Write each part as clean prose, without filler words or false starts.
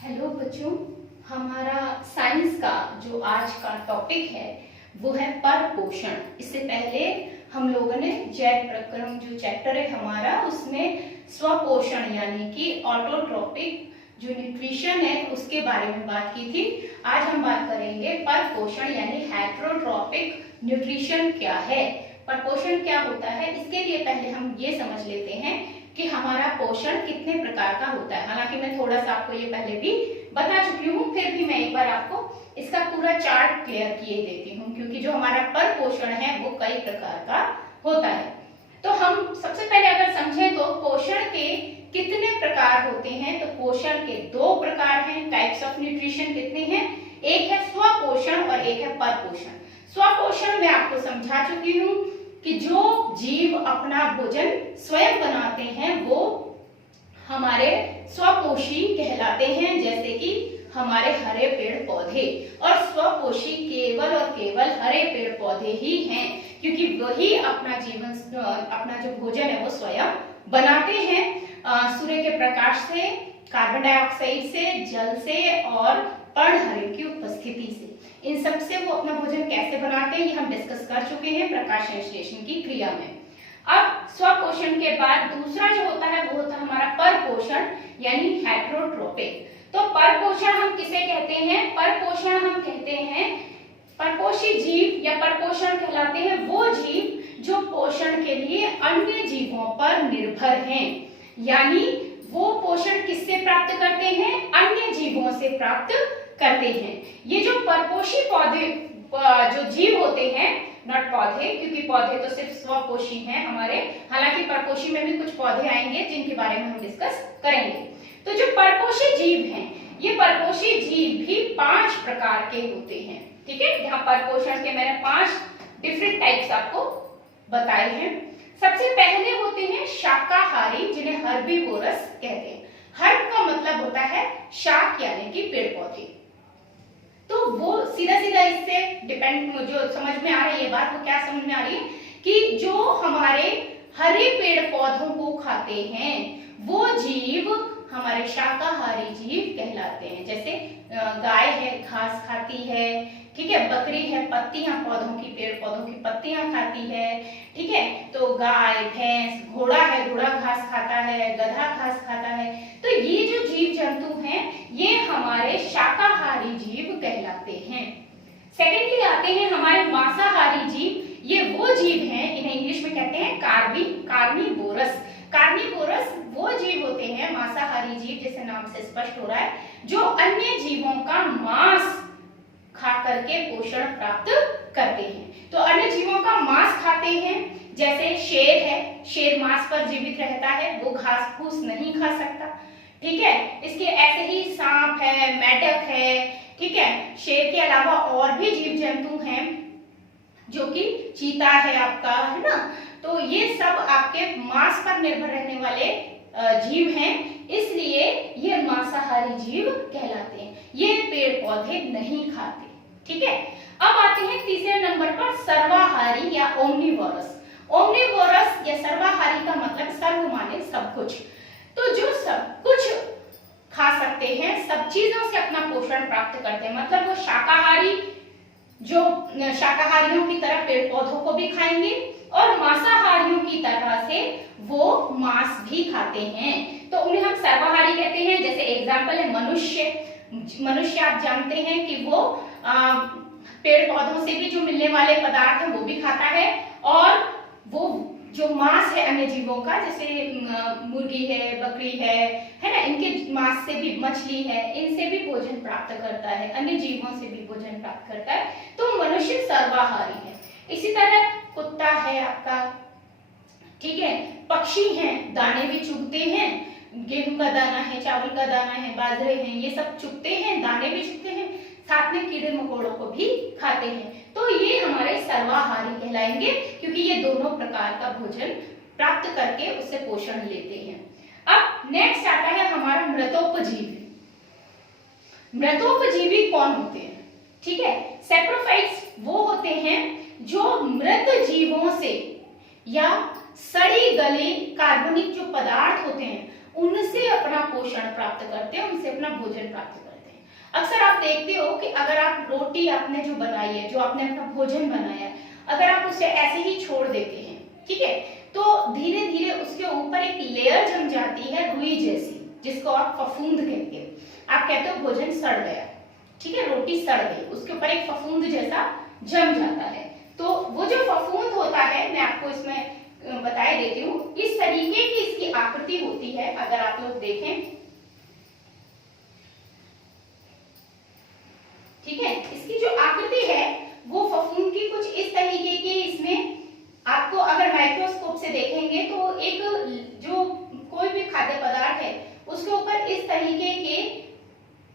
Hello बच्चों, हमारा science का जो आज का टॉपिक है वो है परपोषण। इससे पहले हम लोगों ने जैव प्रक्रम जो चैप्टर है हमारा उसमें स्वपोषण यानी कि ऑटोट्रोपिक जो न्यूट्रिशन है उसके बारे में बात की थी। आज हम बात करेंगे परपोषण यानी हेटेरोट्रॉपिक न्यूट्रिशन क्या है, परपोषण क्या होता है। इसके लिए पहले हम ये समझ लेते हैं कि हमारा पोषण कितने प्रकार का होता है। हालांकि मैं थोड़ा सा आपको ये पहले भी बता चुकी हूँ, फिर भी मैं एक बार आपको इसका पूरा चार्ट क्लियर किए देती हूँ, क्योंकि जो हमारा परपोषण है वो कई प्रकार का होता है। तो हम सबसे पहले अगर समझें तो पोषण के कितने प्रकार होते हैं, तो पोषण के दो प्रकार हैं। टाइप्स ऑफ न्यूट्रिशन कितने हैं, एक है स्वपोषण और एक है परपोषण। स्वपोषण मैं आपको समझा चुकी हूँ कि जो जीव अपना भोजन स्वयं बनाते हैं वो हमारे स्वपोषी कहलाते हैं, जैसे कि हमारे हरे पेड़ पौधे। और स्वपोषी केवल और केवल हरे पेड़ पौधे ही हैं, क्योंकि वही अपना जो भोजन है वो स्वयं बनाते हैं। सूर्य के प्रकाश से, कार्बन डाइऑक्साइड से, जल से और पर्णहरित की उपस्थिति से, इन सब से वो अपना भोजन कैसे बनाते हैं ये हम डिस्कस कर चुके हैं प्रकाश संश्लेषण की क्रिया में। अब स्वपोषण के बाद दूसरा जो होता है वो होता है हमारा परपोषण यानी हेटेरोट्रॉपिक। तो परपोषण हम किसे कहते हैं, परपोषण हम कहते हैं परपोषी जीव या परपोषण कहलाते हैं वो जीव जो पोषण के लिए अन्य जीवों पर निर्भर हैं। यानी वो पोषण किससे प्राप्त करते हैं, अन्य जीवों से प्राप्त करते हैं। ये जो परपोषी पौधे जो जीव होते हैं, नॉट पौधे, क्योंकि पौधे तो सिर्फ स्वपोषी हैं हमारे, हालांकि परपोषी में भी कुछ पौधे आएंगे जिनके बारे में हम डिस्कस करेंगे। तो जो परपोषी जीव हैं, ये परपोषी जीव भी 5 प्रकार के होते हैं। ठीक है, यहाँ परपोषण के मैंने 5 डिफरेंट टाइप्स आपको बताए हैं। सबसे पहले होते हैं शाकाहारी, जिन्हें हर्बीवोरस कहते हैं। हर्ब का मतलब होता है शाक यानी कि पेड़ पौधे। तो वो सीधा सीधा इससे डिपेंड जो समझ में आ रही है ये बात, वो क्या समझ में आ रही है कि जो हमारे हरे पेड़ पौधों को खाते हैं वो जीव हमारे शाकाहारी जीव कहलाते हैं। जैसे गाय है घास खाती है, ठीक है, बकरी है पत्तियां, पौधों की, पेड़ पौधों की पत्तियां खाती है, ठीक है। तो गाय, भैंस, घोड़ा है, घोड़ा घास खाता है, गधा घास खाता है। तो ये जो जीव जंतु हैं ये हमारे शाकाहारी जीव कहलाते हैं। सेकेंडली आते हैं हमारे मांसाहारी जीव। ये वो जीव हैं, इन्हें इंग्लिश में कहते हैं कार्निवोरस। कार्निवोरस वो जीव होते हैं, मांसाहारी जीव, जैसे नाम से स्पष्ट हो रहा है, जो अन्य जीवों का मांस खा करके पोषण प्राप्त करते हैं। तो अन्य जीवों का मांस खाते हैं, जैसे शेर है, शेर मांस पर जीवित रहता है, वो घास फूस नहीं खा सकता, ठीक है। इसके ऐसे ही सांप है, मेढक है, ठीक है। शेर के अलावा और भी जीव जंतु हैं, जो कि चीता है आपका, है ना। तो ये सब आपके मांस पर निर्भर रहने वाले जीव हैं, इसलिए ये मांसाहारी जीव कहलाते हैं। ये पेड़ पौधे नहीं खाते, ठीक है। अब आते हैं तीसरे नंबर पर सर्वाहारी या ओमनिवोरस। ओमनिवोरस या सर्वाहारी का मतलब सर्व माने सब कुछ। तो जो सब कुछ खा सकते हैं, सब चीजों से अपना पोषण प्राप्त करते हैं, मतलब वो शाकाहारी, जो शाकाहारियों की तरह पेड़ पौधों को भी खाएंगे और मांसाहारियों की तरह से वो मांस भी खाते हैं, तो उन्हें हम सर्वाहारी कहते हैं। जैसे एग्जाम्पल है मनुष्य आप जानते हैं कि वो पेड़ पौधों से भी जो मिलने वाले पदार्थ है वो भी खाता है, और वो जो मांस है अन्य जीवों का, जैसे मुर्गी है, बकरी है ना, इनके मांस से भी, मछली है, इनसे भी भोजन प्राप्त करता है, अन्य जीवों से भी भोजन प्राप्त करता है। तो मनुष्य सर्वाहारी है। इसी तरह कुत्ता है आपका, ठीक है, पक्षी हैं, दाने भी चुगते हैं, गेहूं का दाना है, चावल का दाना है, बाजरे हैं, ये सब चुगते हैं, दाने भी चुगते हैं, साथ में कीड़े मकोड़ों को भी खाते हैं। तो ये हमारे सर्वाहारी कहलाएंगे, क्योंकि ये दोनों प्रकार का भोजन प्राप्त करके उससे पोषण लेते हैं। अब नेक्स्ट आता है हमारा मृतोपजीवी। मृतोपजीवी कौन होते हैं, ठीक है। सैप्रोफाइट्स वो होते हैं जो मृत जीवों से या सड़ी गले कार्बनिक जो पदार्थ होते हैं उनसे अपना पोषण प्राप्त करते हैं, उनसे अपना भोजन प्राप्त करते हैं। अक्सर आप देखते हो कि अगर आप रोटी आपने जो बनाई है, जो आपने अपना भोजन बनाया है, अगर आप उसे ऐसे ही छोड़ देते हैं, ठीक है, तो धीरे धीरे उसके ऊपर एक लेयर जम जाती है रुई जैसी, जिसको आप फफूंद कहते हैं। आप कहते हो भोजन सड़ गया, ठीक है, रोटी सड़ गई, उसके ऊपर एक फफूंद जैसा जम जाता है। तो वो जो फफूंद होता है, मैं आपको इसमें बता देती हूँ, इस तरीके की इसकी आकृति होती है। अगर आप लोग देखें, ठीक है, इसकी जो आकृति है वो फफूंद की कुछ इस तरीके की, इसमें आपको अगर माइक्रोस्कोप से देखेंगे तो एक जो कोई भी खाद्य पदार्थ है उसके ऊपर इस तरीके के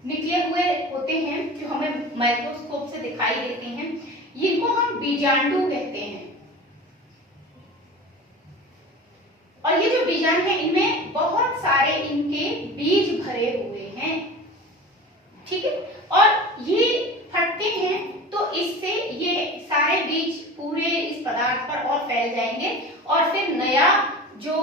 निकले हुए होते हैं, जो हमें माइक्रोस्कोप से दिखाई देते हैं, इनको हम बीजांडु कहते हैं। और ये जो बीजांड है, इनमें बहुत सारे इनके बीज भरे हुए हैं, ठीक है, और ये फटते हैं तो इससे ये सारे बीज पूरे इस पदार्थ पर और फैल जाएंगे और फिर नया जो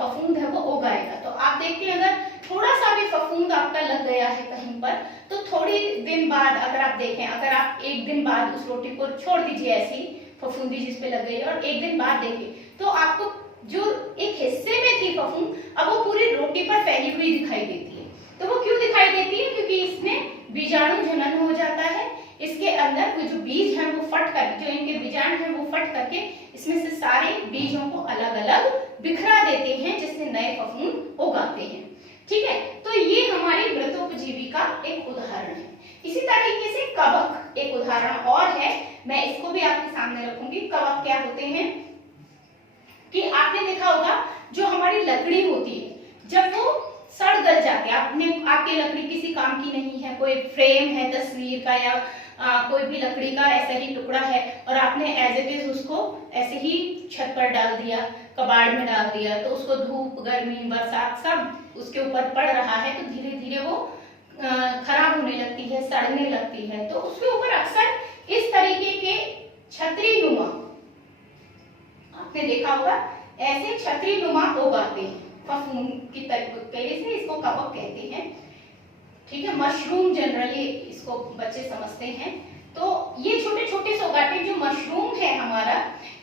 फफूंद है वो उगाएगा। तो आप देखते हैं, अगर थोड़ा सा भी फफूंद आपका लग गया है कहीं पर, तो थोड़ी दिन बाद अगर आप देखें, अगर आप एक दिन बाद उस रोटी को छोड़ दीजिए ऐसी फफूंदी जिस पे लग गई है, और एक दिन बाद देखें तो आपको जो एक हिस्से में थी फफूंद, अब वो पूरी रोटी पर फैली हुई दिखाई देती है। तो वो क्यों दिखाई देती है? क्योंकि इसमें बीजाणु जनन हो जाता है, इसके अंदर जो बीज है वो फट कर, जो इनके बीजाणु है वो फट करके इसमें से सारे बीजों को अलग अलग बिखरा देते हैं, जिससे नए फफूंद उगाते हैं, ठीक है। तो ये हमारी मृतोपजीवी का एक उदाहरण है। इसी तरीके से कवक एक उदाहरण और है, मैं इसको भी आपके सामने रखूंगी। कवक क्या होते हैं कि आपने देखा होगा, जो हमारी लकड़ी होती है जब वो सड़ गल जाती है, आपकी लकड़ी किसी काम की नहीं है, कोई फ्रेम है तस्वीर का या कोई भी लकड़ी का ऐसा ही टुकड़ा है, और आपने एज इट इज उसको ऐसे ही छत पर डाल दिया, कबाड़ में डाल दिया, तो उसको धूप, गर्मी, बरसात सब उसके ऊपर पड़ रहा है, तो धीरे धीरे वो खराब होने लगती है, सड़ने लगती है। तो उसके ऊपर अक्सर इस तरीके के छतरी नुमा, आपने देखा होगा, ऐसे छतरी नुमा उगाते हैं फफूंद की तरीके से, इसको कवक कहते हैं, ठीक है। मशरूम जनरली इसको बच्चे समझते हैं। तो ये छोटे छोटे सौगाटे जो मशरूम है हमारा,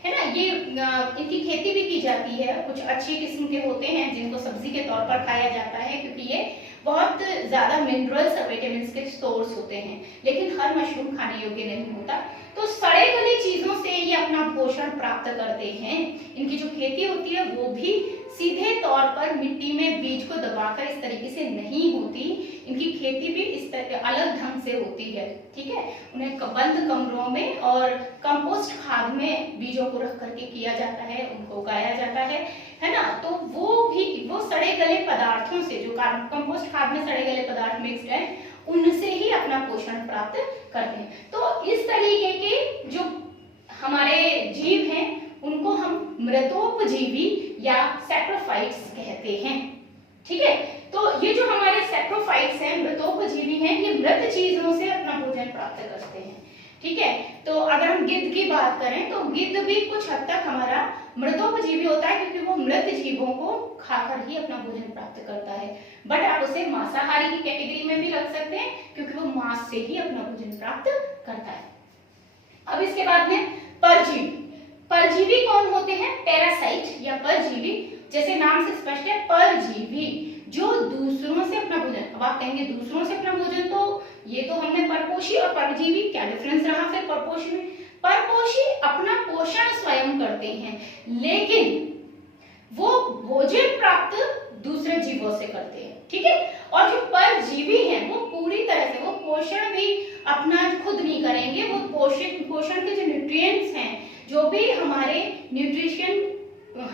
है ना, ये इनकी खेती भी की जाती है। कुछ अच्छी किस्म के होते हैं जिनको सब्जी के तौर पर खाया जाता है, क्योंकि ये बहुत ज्यादा मिनरल्स और विटामिन के सोर्स होते हैं, लेकिन हर मशरूम खाने योग्य नहीं होता। तो सड़े गले चीजों से ये अपना पोषण प्राप्त करते हैं। इनकी जो खेती होती है वो भी सीधे तौर पर मिट्टी में बीज को दबाकर इस तरीके से नहीं होती, इनकी खेती भी इस तरह अलग ढंग से होती है, ठीक है। उन्हें बंद कमरों में और कंपोस्ट खाद में बीजों को रख करके किया जाता है, उनको उगाया जाता है ना। तो वो सड़े गले पदार्थों से, जो कंपोस्ट खाद में सड़े गले पदार्थ मिक्स्ड है, उनसे ही अपना पोषण प्राप्त करते हैं। तो इस तरीके के जो हमारे जीव हैं उनको हम मृतोपजीवी या सैप्रोफाइट्स कहते हैं, ठीक है। तो ये जो हमारे सैप्रोफाइट्स हैं, मृतोपजीवी हैं, ये मृत चीजों से अपना भोजन प्राप्त करते हैं, ठीक है। तो अगर हम गिद्ध की बात करें तो गिद्ध भी कुछ हद तक हमारा मृतोपजीवी होता है, क्योंकि वो मृत जीवों को खाकर ही अपना भोजन प्राप्त करता है। बट आप उसे मांसाहारी की कैटेगरी में भी रख सकते हैं, क्योंकि वो मांस से ही अपना भोजन प्राप्त करता है। अब इसके बाद में परजीवी। परजीवी कौन होते हैं? पैरासाइट या परजीवी, जैसे नाम से स्पष्ट है, परजीवी जो दूसरों से अपना भोजन। अब आप कहेंगे दूसरों से अपना भोजन, तो ये तो हमने परपोषी और परजीवी, क्या डिफरेंस रहा फिर परपोषी में? परपोषी अपना पोषण स्वयं करते हैं, लेकिन वो भोजन प्राप्त दूसरे जीवों से करते हैं, ठीक है। और जो परजीवी हैं वो पूरी तरह से वो पोषण भी अपना खुद नहीं करेंगे, वो पोषण के जो न्यूट्रिएंट्स हैं, जो भी हमारे न्यूट्रिशन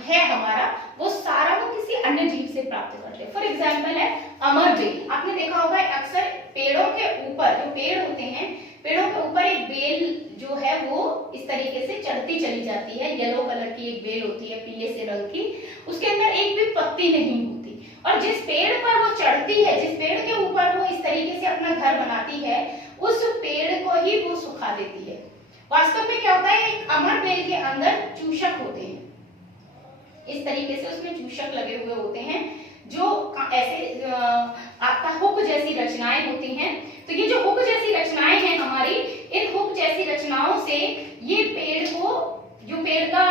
है हमारा, वो सारा वो किसी अन्य जीव से प्राप्त करते हैं। फॉर एग्जाम्पल है अमर बेल। आपने देखा होगा अक्सर पेड़ों के ऊपर, जो पेड़ होते हैं, पेड़ों के ऊपर एक बेल जो है वो इस तरीके से चढ़ती चली जाती है। येलो कलर की एक बेल होती है, पीले से रंग की, उसके अंदर एक भी पत्ती नहीं होती, और जिस पेड़ पर वो चढ़ती है, जिस पेड़ के ऊपर वो इस तरीके से अपना घर बनाती है, उस पेड़ को ही वो सुखा देती है। वास्तव में क्या होता है, एक अमर बेल के अंदर चूषक होते हैं, इस तरीके से उसमें चूषक लगे हुए होते हैं, जो ऐसे आपका हुक जैसी रचनाएं होती हैं। तो ये जो हुक जैसी रचनाएं हैं हमारी, इन हुक जैसी रचनाओं से ये पेड़ को, जो पेड़ का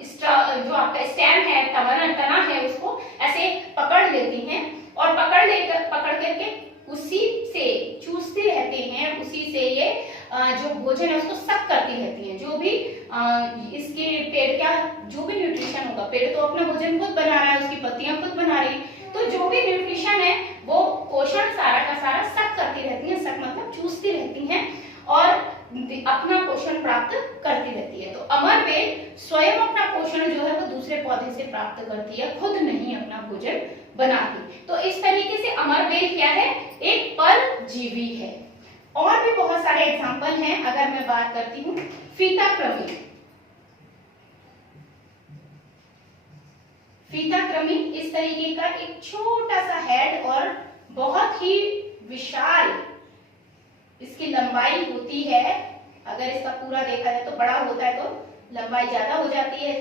जो आपका स्टेम है, तना है, उसको ऐसे पकड़ लेती हैं और पकड़ करके उसी से चूसती रहते हैं, उसी से ये जो भोजन है उसको सक करती रहती हैं। जो भी इसके पेड़ का जो भी न्यूट्रिशन होगा, पेड़ तो अपना भोजन खुद बना रहा है, उसकी पत्तियां खुद बना रही, तो जो भी न्यूट्रिशन है वो पोषण सारा का सारा सक करती रहती हैं। सक मतलब चूसती रहती हैं और अपना पोषण प्राप्त करती रहती है। तो अमर बेल स्वयं अपना पोषण जो है वो दूसरे पौधे से प्राप्त करती है, खुद नहीं अपना भोजन बनाती। तो इस तरीके से अमर बेल क्या है, एक परजीवी है। और भी बहुत सारे एग्जाम्पल हैं। अगर मैं बात करती हूँ फीताकृमि, फीताकृमि इस तरीके का एक छोटा सा हेड और बहुत ही विशाल इसकी लंबाई होती है। अगर इसका पूरा देखा जाए तो बड़ा होता है तो लंबाई ज्यादा हो जाती है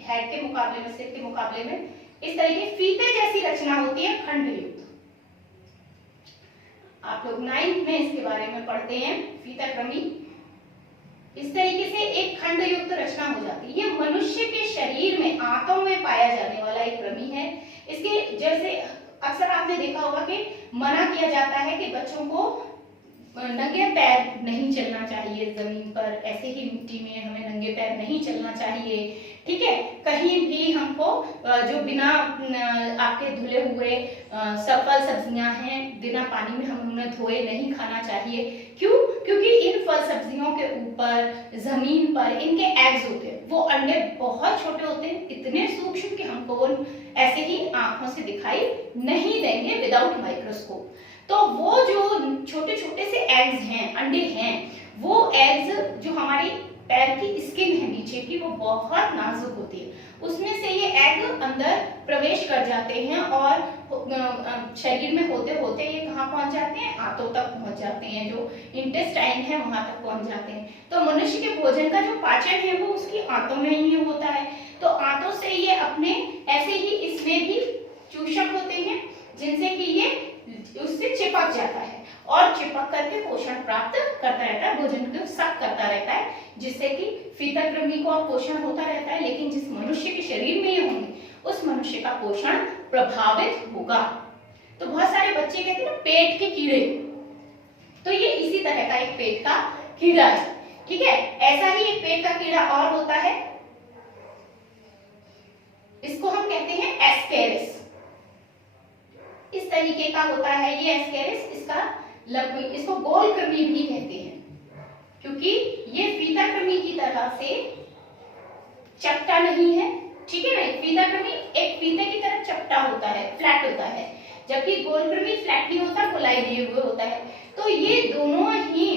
हेड के मुकाबले में, सिर के मुकाबले में। इस तरीके फीते जैसी रचना होती है, खंड युक्त। आप लोग 9th में इसके बारे में पढ़ते हैं, फीताकृमि। इस तरीके से एक खंड युक्त रचना हो जाती है। ये मनुष्य के शरीर में आंतों में पाया जाने वाला एक कृमि है। इसके जैसे अक्सर आपने देखा होगा कि मना किया जाता है कि बच्चों को नंगे पैर नहीं चलना चाहिए जमीन पर, ऐसे ही मिट्टी में हमें नंगे पैर नहीं चलना चाहिए, ठीक है। कहीं भी हमको जो बिना आपके धुले हुए फल सब्जियां हैं, बिना पानी में हम उन्हें धोए नहीं खाना चाहिए। क्यों? क्योंकि इन फल सब्जियों के ऊपर जमीन पर इनके एग्स होते हैं, वो अंडे बहुत छोटे होते हैं, इतने सूक्ष्म कि हमको वो ऐसे ही आंखों से दिखाई नहीं देंगे विदाउट माइक्रोस्कोप। तो वो जो छोटे छोटे से एग्स हैं, अंडे हैं, वो एग्स जो हमारी पैर की स्किन है नीचे की, वो बहुत नाजुक होती है, उसमें से ये एग अंदर प्रवेश कर जाते हैं और शरीर में होते होते ये कहाँ पहुंच जाते हैं, आंतों तक पहुंच जाते हैं, जो इंटेस्टाइन है वहां तक पहुंच जाते हैं। तो मनुष्य के भोजन का जो पाचन है वो उसकी आंतों में ही होता है। तो आंतों से ये अपने ऐसे ही इसमें भी चूषक होते हैं जिनसे कि ये उससे चिपक जाता है और चिपक करके पोषण प्राप्त करता रहता है, भोजन को सक करता रहता है, जिससे कि फीताकृमि को पोषण होता रहता है। लेकिन जिस मनुष्य के शरीर में ये होंगे उस मनुष्य का पोषण प्रभावित होगा। तो बहुत सारे बच्चे कहते हैं ना पेट के कीड़े, तो ये इसी तरह का एक पेट का कीड़ा है, ठीक है। ऐसा ही एक पेट का कीड़ा और होता है, इसको हम कहते हैं एस्केरिस। इस तरीके का होता है ये एस्केरिस। इसको गोल कृमि भी कहते हैं क्योंकि ये फीताकृमि की तरह से चपटा नहीं है, ठीक है ना। फीताकृमि एक फीते की तरह चपटा होता है, फ्लैट होता है, जबकि गोल कृमि फ्लैट नहीं होता, गोलाई दिए हुए होता है। तो ये दोनों ही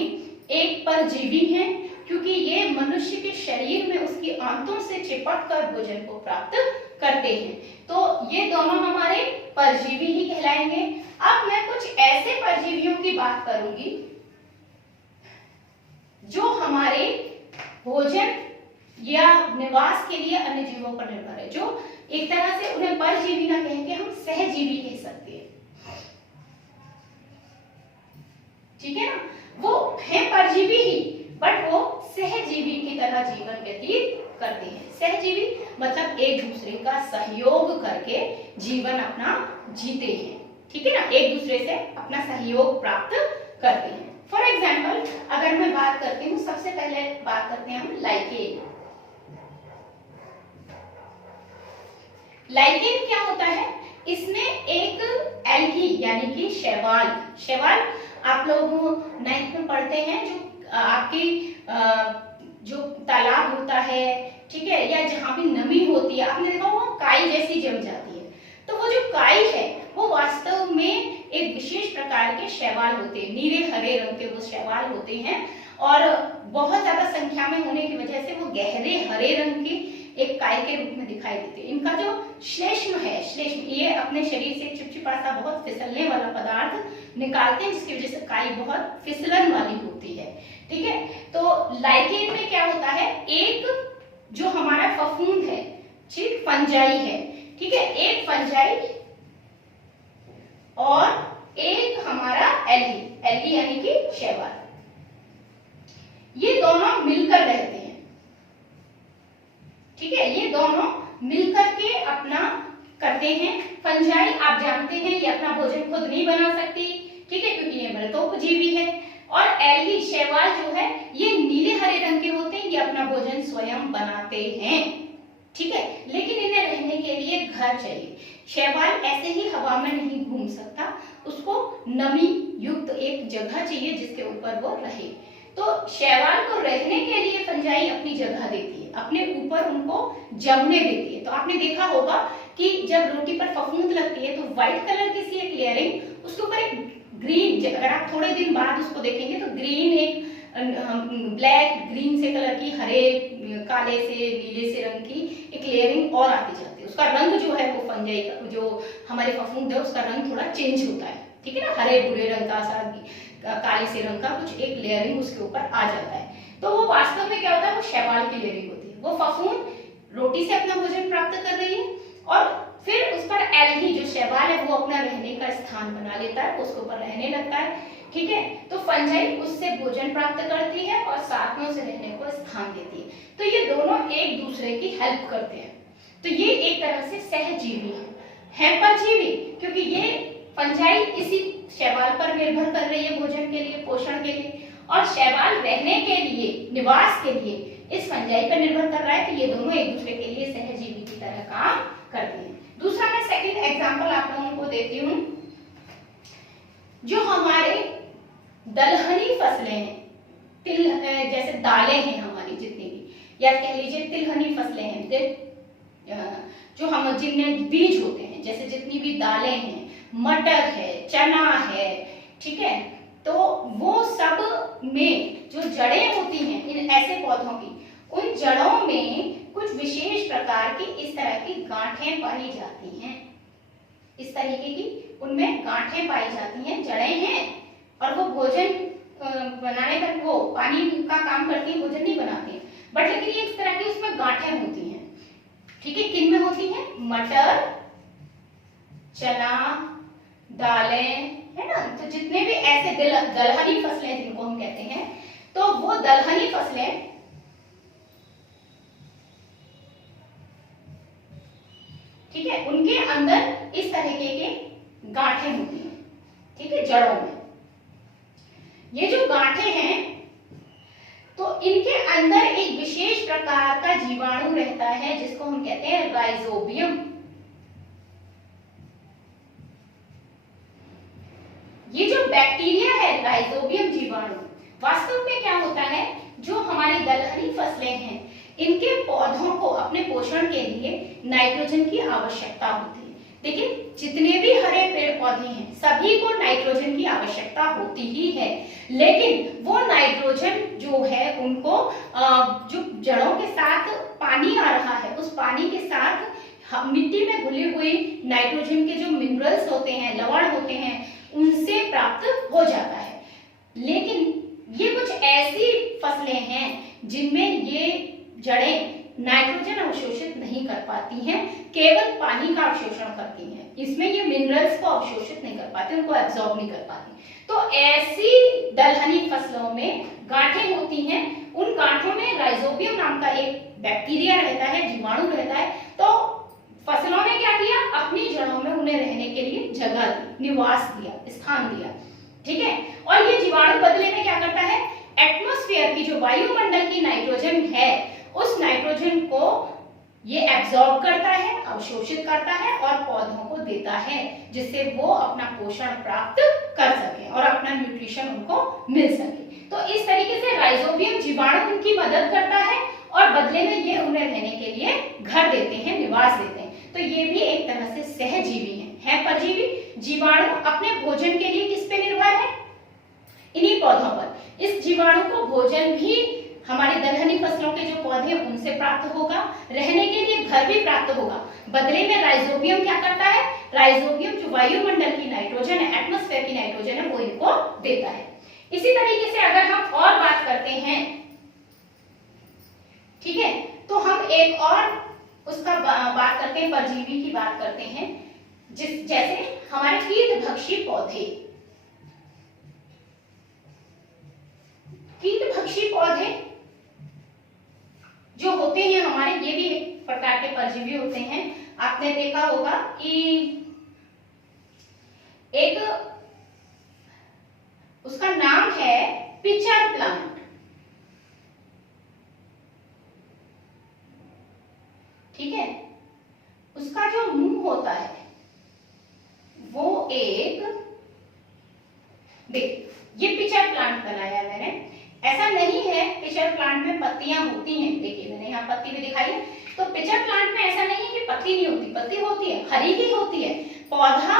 एक परजीवी हैं क्योंकि ये मनुष्य के शरीर में उसकी आंतों से चिपक कर भोजन को प्राप्त करते हैं। तो ये दोनों हमारे परजीवी ही कहलाएंगे। अब मैं कुछ ऐसे परजीवियों की बात करूंगी जो हमारे भोजन या निवास के लिए अन्य जीवों पर निर्भर है, जो एक तरह से उन्हें परजीवी ना कह के हम सहजीवी कह सकते हैं, ठीक है ना। वो है परजीवी ही बट वो सहजीवी की तरह जीवन व्यतीत करते हैं। सहजीवी मतलब एक दूसरे का सहयोग करके जीवन अपना जीते हैं, ठीक है ना, एक दूसरे से अपना सहयोग प्राप्त करते हैं। फॉर एग्जाम्पल अगर मैं बात करती हूँ, सबसे पहले बात करते हैं हम लाइकेन। लाइकेन क्या होता है? इसमें एक एल्गी यानी कि शैवाल आप लोग 9th में पढ़ते हैं, जो आपकी जो तालाब होता है, ठीक है, या जहां भी नमी होती है, आपने देखा वो काई जैसी जम जाती है। तो वो जो काई है वो वास्तव में एक विशेष प्रकार के शैवाल होते हैं, नीले हरे रंग के वो शैवाल होते हैं और बहुत ज्यादा संख्या में होने की वजह से वो गहरे हरे रंग की एक काई के रूप में दिखाई देते हैं। इनका जो श्लेष्म है, ये अपने शरीर से चिपचिपा सा बहुत फिसलने वाला पदार्थ निकालते हैं, जिसकी वजह से काई बहुत फिसलन वाली होती है, ठीक है। तो लाइकेन में क्या होता है, एक जो हमारा फफूंद है, ठीक, फंजाई है, ठीक है, एक फंजाई और एक हमारा एल्गी, एल्गी यानी कि शैवाल। ये दोनों मिलकर रहते हैं, ठीक है, ये दोनों मिलकर के अपना करते हैं। फंजाई आप जानते हैं ये अपना भोजन खुद नहीं बना सकती, ठीक है, क्योंकि ये मृतोपजीवी है। और एल्गी शैवाल जो है ये नीले हरे रंग के होते हैं, ये अपना भोजन स्वयं बनाते हैं, ठीक है, लेकिन इन्हें रहने के लिए घर चाहिए। शैवाल ऐसे ही हवा में नहीं घूम सकता, उसको नमी युक्त एक जगह चाहिए जिसके ऊपर वो रहे। तो शैवाल को रहने के लिए फंजाई अपनी जगह देती है, अपने ऊपर उनको जमने देती है। तो आपने देखा होगा कि जब रोटी पर फफूंद लगती है तो व्हाइट कलर की सी एक लेयरिंग, उसके ऊपर एक ग्रीन, अगर आप थोड़े दिन बाद उसको देखेंगे तो ग्रीन, एक ब्लैक ग्रीन से कलर की, हरे काले से नीले से रंग की एक लेयरिंग और आती जाती है। उसका रंग जो है वो फंजाई का, जो हमारे फफूंद है उसका रंग थोड़ा चेंज होता है, ठीक है ना, हरे भूरे रंग का, सा काले से रंग का कुछ एक लेयरिंग उसके ऊपर आ जाता है। तो वो वास्तव में क्या होता है, वो शैवाल की लेयरिंग होती है। वो फफूंद रोटी से अपना भोजन प्राप्त कर रही है और फिर उस पर एल्गी जो शैवाल है वो अपना रहने का स्थान बना लेता है, उसके ऊपर रहने लगता है, ठीक है। तो फंजाई उससे भोजन प्राप्त करती है और साथ में उसे रहने को स्थान देती है। तो ये दोनों एक दूसरे की हेल्प करते हैं। तो ये एक तरह से सहजीवी है परजीवी, क्योंकि ये फंजाई इसी शैवाल पर निर्भर कर रही है भोजन के लिए, पोषण के लिए, और शैवाल रहने के लिए, निवास के लिए इस फंजाई पर निर्भर कर रहा है। तो ये दोनों एक दूसरे के लिए सहजीवी की तरह काम करते हैं। दूसरा मैं सेकंड एग्जांपल आप लोगों को देती हूँ। जो हमारे दलहनी फसलें हैं, तिल जैसे दालें हैं हमारी जितनी भी, या कह लीजिए तिलहनी फसलें हैं, जो हम जिनमें बीज होते हैं, जैसे जितनी भी दालें हैं, मटर है, चना है, ठीक है, तो वो सब में जो जड़ें होती हैं इन ऐसे पौधों की, उन जड़ों में कुछ विशेष प्रकार की इस तरह की गांठें पाई जाती हैं। इस तरीके की उनमें गांठें पाई जाती हैं, जड़ें हैं, और वो भोजन बनाने का, वो पानी का काम करती है, भोजन नहीं बनाती है, बट लेकिन ये इस तरह की उसमें गांठें होती हैं, ठीक है। किन में होती हैं? मटर, चना, दालें, है ना। तो जितने भी ऐसे दलहनी फसलें जिनको हम कहते हैं, तो वो दलहनी फसलें ठीक है, उनके अंदर इस तरीके के गांठें होती हैं, ठीक है, जड़ों में। ये जो गांठें हैं तो इनके अंदर एक विशेष प्रकार का जीवाणु रहता है जिसको हम कहते हैं राइजोबियम। ये जो बैक्टीरिया है, राइजोबियम जीवाणु, वास्तव में क्या होता है, जो हमारी दलहनी फसलें हैं इनके पौधों को अपने पोषण के लिए नाइट्रोजन की आवश्यकता होती है। लेकिन जितने भी हरे पेड़ पौधे हैं सभी को नाइट्रोजन की आवश्यकता होती ही है, लेकिन वो नाइट्रोजन जो है उनको जो जड़ों के साथ पानी आ रहा है, उस पानी के साथ मिट्टी में घुली हुई नाइट्रोजन के जो मिनरल्स होते हैं, लवण होते हैं, उनसे प्राप्त हो जाता है। लेकिन ये कुछ ऐसी फसलें हैं जिनमें ये जड़ें नाइट्रोजन अवशोषित नहीं कर पाती हैं, केवल पानी का अवशोषण करती हैं। इसमें ये मिनरल्स को अवशोषित नहीं कर पाती, उनको एब्जॉर्ब नहीं कर पाती। तो ऐसी दलहनी फसलों में गांठें होती हैं, उन गांठों में राइजोबियम नाम का एक बैक्टीरिया रहता है, जीवाणु रहता है। तो फसलों ने क्या किया, अपनी जड़ों में उन्हें रहने के लिए जगह दी, निवास दिया, स्थान दिया, ठीक है। और ये जीवाणु बदले में क्या करता है, एटमॉस्फेयर की जो वायुमंडल की नाइट्रोजन है उस नाइट्रोजन को ये एब्जॉर्ब करता है, अवशोषित करता है और पौधों को देता है, जिससे वो अपना पोषण प्राप्त कर सके और अपना न्यूट्रिशन उनको मिल सके। तो इस तरीके से राइजोबियम जीवाणु उनकी मदद करता है और बदले में ये उन्हें रहने के लिए घर देते हैं, निवास देते हैं। तो ये भी एक तरह से सहजीवी है परजीवी। जीवाणु अपने भोजन के लिए किस पे निर्भर है, इन्हीं पौधों पर। इस जीवाणु को भोजन भी हमारी दलहनी फसलों के जो पौधे हैं उनसे प्राप्त होगा, रहने के लिए घर भी प्राप्त होगा। बदले में राइजोबियम क्या करता है, राइजोबियम जो वायुमंडल की नाइट्रोजन है, एटमॉस्फेयर की नाइट्रोजन है, वो इनको देता है। इसी तरीके से अगर हम और बात करते हैं, ठीक है, तो हम एक और उसका बात करते हैं, परजीवी की बात करते हैं, जैसे हमारे कीटभक्षी पौधे, कीटभक्षी पौधे जो होते हैं हमारे, ये भी एक प्रकार के परजीवी होते हैं। आपने देखा होगा कि एक उसका नाम है पिचर प्लांट, ठीक है। उसका जो मुंह होता है वो एक, देख ये पिचर प्लांट बनाया मैंने, ऐसा नहीं है पिचर प्लांट में पत्तियां होती हैं, देखिए मैंने यहाँ पत्ती भी दिखाई है। तो पिचर प्लांट में ऐसा नहीं है कि पत्ती नहीं होती, पत्ती होती है, हरी ही होती है। पौधा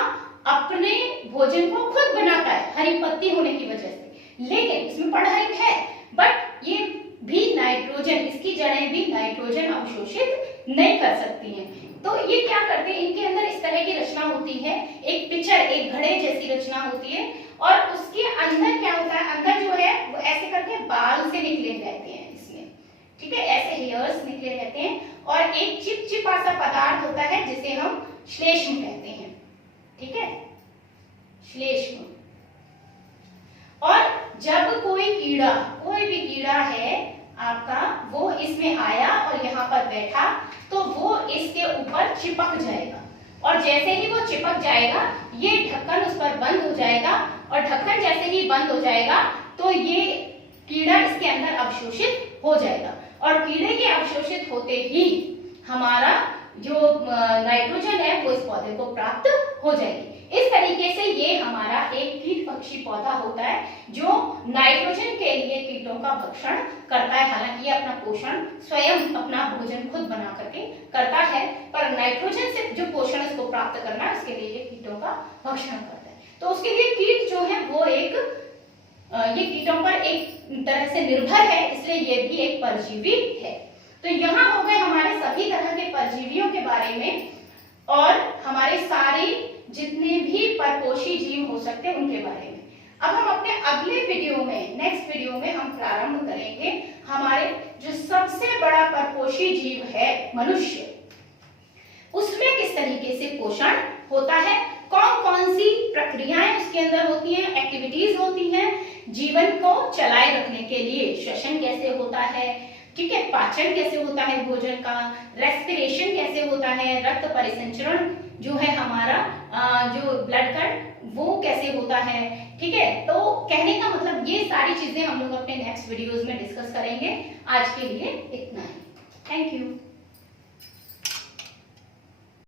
अपने भोजन को खुद बनाता है हरी पत्ती होने की वजह से, लेकिन इसमें पढ़ाई है, बट ये भी नाइट्रोजन, इसकी जड़ें भी नाइट्रोजन अवशोषित नहीं कर सकती हैं। तो ये क्या करते हैं, इनके अंदर इस तरह की रचना होती है, एक पिचर, एक घड़े जैसी रचना होती है, और उसके अंदर क्या होता है, अंदर जो है वो ऐसे करके बाल से निकले रहते हैं इसमें, ठीक है, ऐसे हेयर्स निकले रहते हैं, और एक चिपचिपा सा पदार्थ होता है जिसे हम श्लेष्म कहते हैं, ठीक है, श्लेष्म। और जब कोई भी कीड़ा है आपका, वो इसमें आया और यहाँ पर बैठा, तो वो इसके ऊपर चिपक जाएगा, और जैसे ही वो चिपक जाएगा ये ढक्कन उस पर बंद हो जाएगा, और ढक्कन जैसे ही बंद हो जाएगा तो ये कीड़ा इसके अंदर अवशोषित हो जाएगा, और कीड़े के अवशोषित होते ही हमारा जो नाइट्रोजन है वो इस पौधे को प्राप्त हो जाएगी। इस तरीके से ये हमारा एक कीट पक्षी पौधा होता है जो नाइट्रोजन के लिए कीटों का भक्षण करता है। हालांकि ये अपना पोषण स्वयं, अपना भोजन खुद बना करके करता है, पर नाइट्रोजन से जो पोषण इसको प्राप्त करना है उसके लिए ये कीटों का भक्षण करता है। तो उसके लिए कीट जो है वो ये कीटों पर एक तरह से निर्भर है, इसलिए ये भी एक परजीवी है। तो यहाँ हो गए हमारे सभी तरह के परजीवियों के बारे में, और हमारे सारे जितने भी परपोषी जीव हो सकते हैं उनके बारे में। अब हम अपने अगले वीडियो में, नेक्स्ट वीडियो में हम प्रारंभ करेंगे हमारे जो सबसे बड़ा परपोषी जीव है मनुष्य, उसमें किस तरीके से पोषण होता है, कौन कौन सी प्रक्रियाएं उसके अंदर होती हैं, एक्टिविटीज होती हैं जीवन को चलाए रखने के लिए, श्वसन कैसे होता है, ठीक है, पाचन कैसे होता है भोजन का, रेस्पिरेशन कैसे होता है, रक्त परिसंचरण जो है हमारा जो ब्लड कण वो कैसे होता है, ठीक है। तो कहने का मतलब ये सारी चीजें हम लोग अपने नेक्स्ट वीडियोस में डिस्कस करेंगे। आज के लिए इतना ही, थैंक यू।